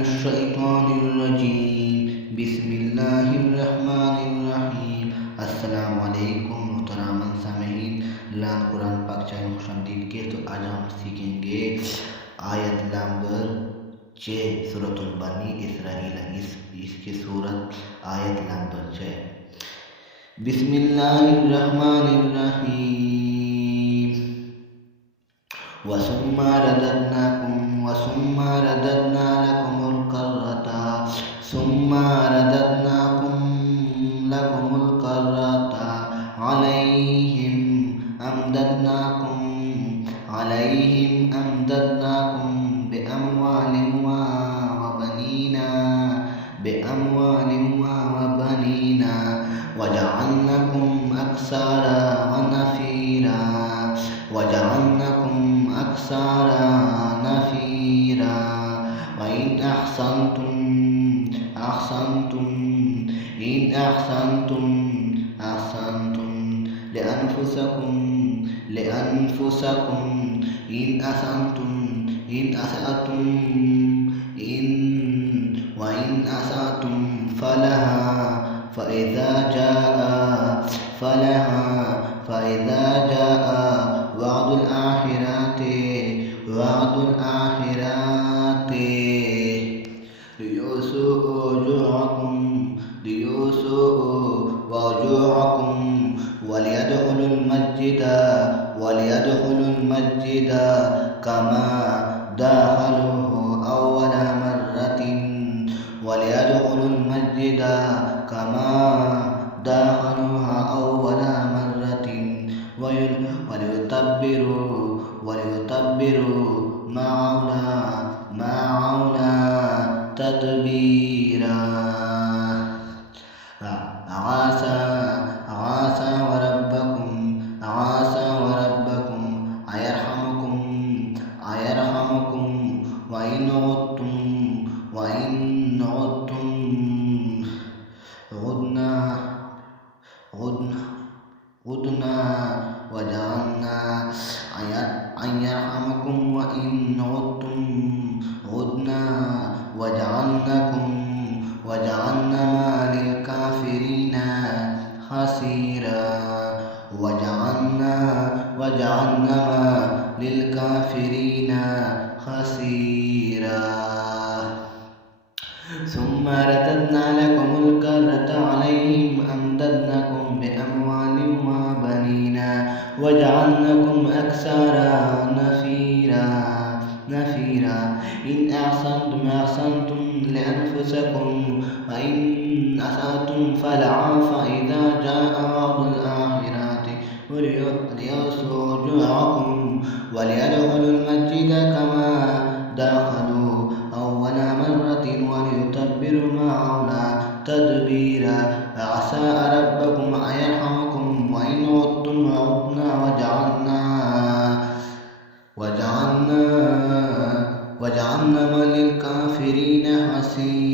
الشيطان الرجيم بسم الله الرحمن الرحیم السلام علیکم محترم सामीन लाल कुरान पाक चैनल खुश आमदीद के। तो आज हम सीखेंगे आयत नंबर 6 सूरतुल बनी इसराइल। इसकी सूरत आयत नंबर 6। बिस्मिल्लाहिर्रहमानिर्रहीम वसुम्मा रददना लकुमुल कर्रता सुम्मा रददनाकुम लकुमुल कर्रता अलैहिम अमददनाकुम बिअमवालिन व बनीना वजअलनाकुम अक्सारा नफीरा वइन अहसनतुम लिअनफुसकुम इन असअतुम फलहा فإذا جاء وعد الآخرة ليسوء وجوهكم وليدخلوا المسجد كما دخلوه أول مرة وليتبروا ما عونا تدبيرا عسى وربكم أيرحمكم وإن عدتم عدنا وجعلنا أن يرحمكم وإن عدتم عدنا وجعلنا ما للكافرين خسيرا ثم رددنا لكم الكرة عليهم أمددناكم بأموال وبنينا وجعلناكم أكثر نفيرا إن أحسنتم لأنفسكم وإن أسأتم فلها فإذا جاء وعد الآخرة ليسوء وجوهكم وليدخلوا المسجد كما دخلوا أول مرة وليتبروا ما عونا تدبيرا عسى ربكم أن يرحمكم وإن عدتم عدنا وجعلنا ما للكافرين خسيرا